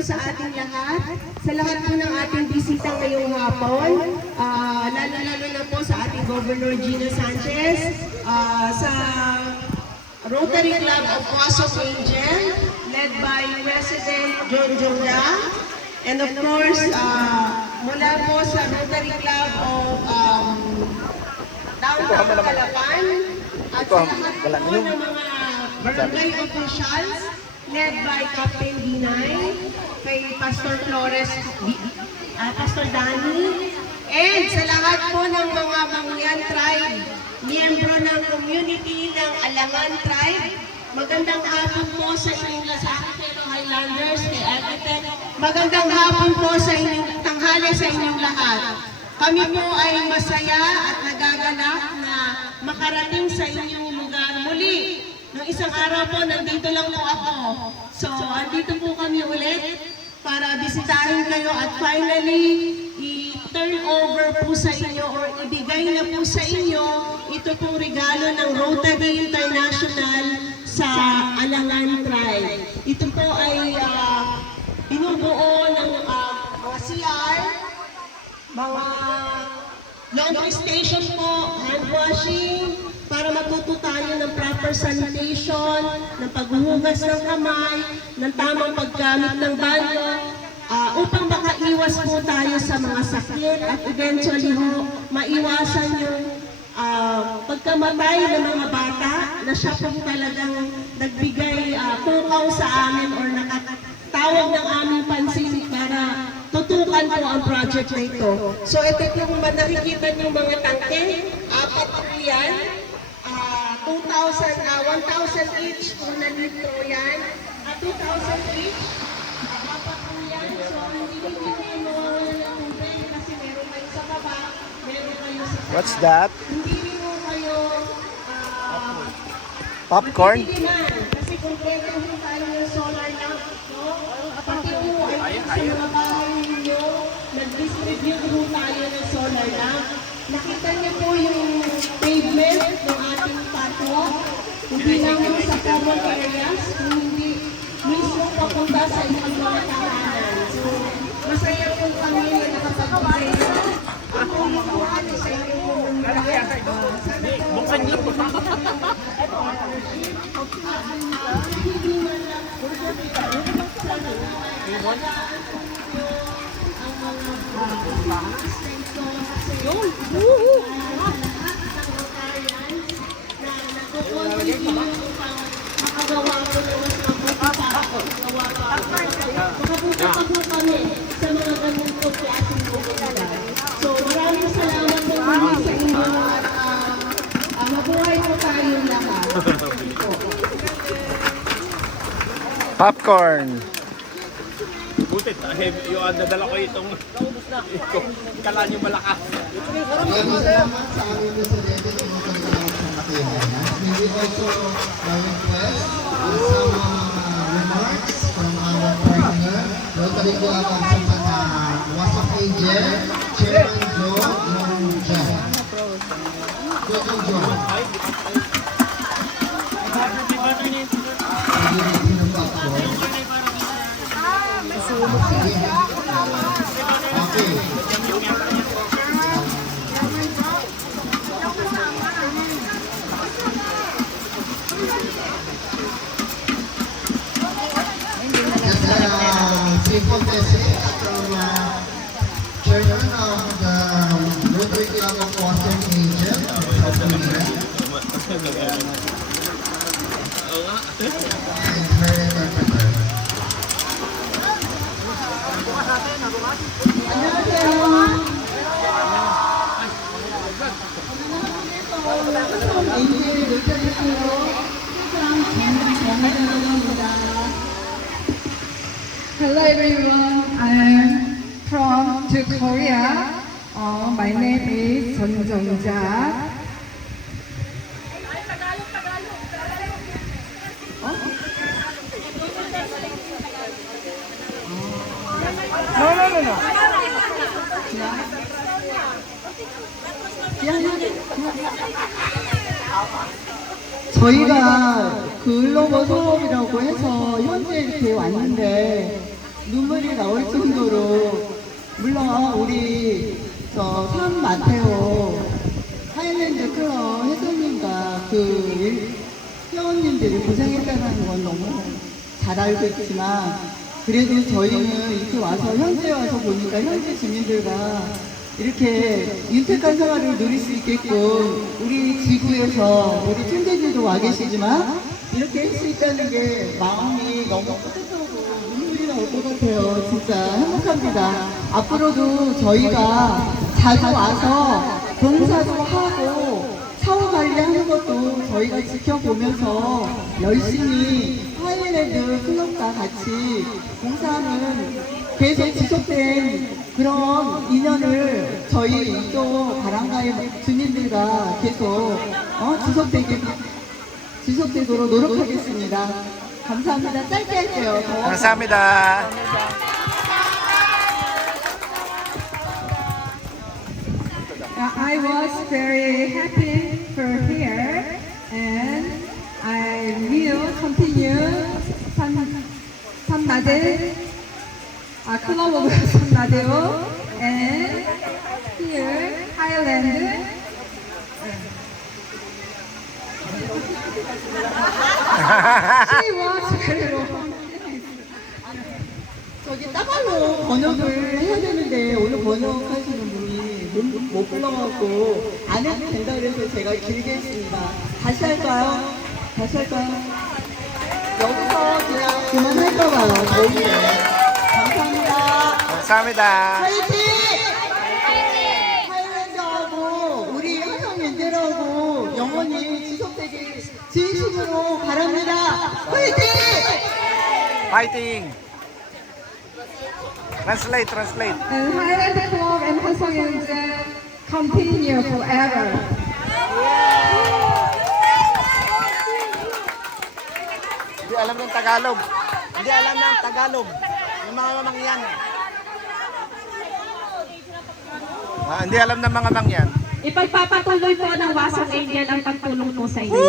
Sa ating lahat, sa lahat po ng ating bisita ngayong hapon, lalo-lalo na po sa ating Governor Gina Sanchez, sa Rotary Club of Wasong Angel, led by President John Jonga, and of course, mula po sa Rotary Club of Downtown Calapan, at sa lahat po ng mga barangay officials, led by Captain Dinay, kay Pastor Flores, Pastor Danny, and sa lahat po ng mga Mangyan tribe, miyembro ng community ng Alangan tribe. Magandang hapon po sa inyong lahat, fellow Highlanders, kay Architect. Magandang hapon po sa inyong tanghali sa inyong lahat. Kami po ay masaya at nagagalak na makarating sa inyong lugar muli. Noong isang araw po, nandito lang po ako. So, andito po kami ulit para bisitahin kayo at finally, i-turn over po sa inyo or ibigay na po sa inyo ito pong regalo ng Rotary International sa Alangan Tribe. Ito po ay binubuo ng mga CR, mga laundry station po, hand washing, para matuto tayo ng proper sanitation, ng paghuhugas ng kamay, ng tamang paggamit ng banyo, upang makaiwas po tayo sa mga sakit at eventually maiwasan yung pagkamatay ng mga bata na siya po talagang nagbigay pukaw sa amin or nakatawag ng aming pansin para tutukan po ang project na ito. So ito yung nakikita niyo mga tangke, apat po yan. 1,000 each kung nandito yan. 2,000 each. Apat po yan. So, hindi nyo mawawalan ng tubig kasi meron kayo sa baba, meron kayo sa baba. What's that? Hindi mo kayo Popcorn? kasi kompleto po tayo ng solar lamp. No? Pati po ay sa mga bahay ninyo, nag-distribute po tayo ng solar lamp. Nakita niyo po yung pavement ng ating patwalk, hindi lang sa common areas, hindi mismo papunta sa inyong mga tahanan. So, masaya po kami na nakapagbigay na ako makuhaan sa inyong lahat. Buksan niyo po. Hindi man lang po So maraming salamat po sa inyo at mabuhay po tayong lahat. Popcorn. Butit, yung nadala ko itong kalan yung malakas. Maraming salamat sa aming presidente ng mga pagkakataon sa Makina. We also request some remarks from our partner, Rotary Club of Wasong Angel, Chairman Joe Lonja. Joe. Simple message from Chairman of the Rotary Club of Wasong Angel of South Korea and her interpreter. Hello everyone, I'm from Korea. My name is Son Jongja. No. 저희가 글로벌 소업이라고 해서 현재 이렇게 왔는데 눈물이 나올 정도로 물론 우리 산 마테오 하이랜드 클럽 회장님과 회원님들이 고생했다는 건 너무 잘 알고 있지만 그래도 저희는 이렇게 와서 현지에 와서 보니까 현지 주민들과 이렇게 윤택한 생활을 누릴 수 있게끔 우리 지구에서 우리 천재들도 와 계시지만 이렇게 할 수 있다는 게 마음이 너무 뿌듯하고 눈물이 나올 것 같아요. 진짜 행복합니다. 앞으로도 저희가 자주 와서 봉사도 하고 사후 관리하는 것도 저희가 지켜보면서 열심히 하이랜드 클럽과 같이 봉사하는 계속 지속된 그런 인연을 저희 이쪽 바람가의 주민들과 계속 지속되도록 노력하겠습니다. 감사합니다. 짧게 할게요. 감사합니다. I was very happy for here, and I will continue San Club of San Mateo, and here Highland. She was very wrong. 저기 따발로 번역을 해야 되는데 오늘 번역하시는 분이 못 불러갖고 안 해도 된다 그래서 제가 길게 했습니다. 다시 할까요? 여기서 그냥 그만할까 봐요. 저희는. 감사합니다. 감사합니다. 화이팅! 하이랜드하고 우리 화성연대라고 영원히 지속되길 진심으로 바랍니다. 화이팅! 파이팅! Translate. And Highland Club and Hosongyeonje continue forever. Hindi alam ng Tagalog. Yung mga mamangyan. Hindi alam ng mga mangyan. Ipagpapatuloy po ng Wasong Angel ang pagtulong po sa inyo.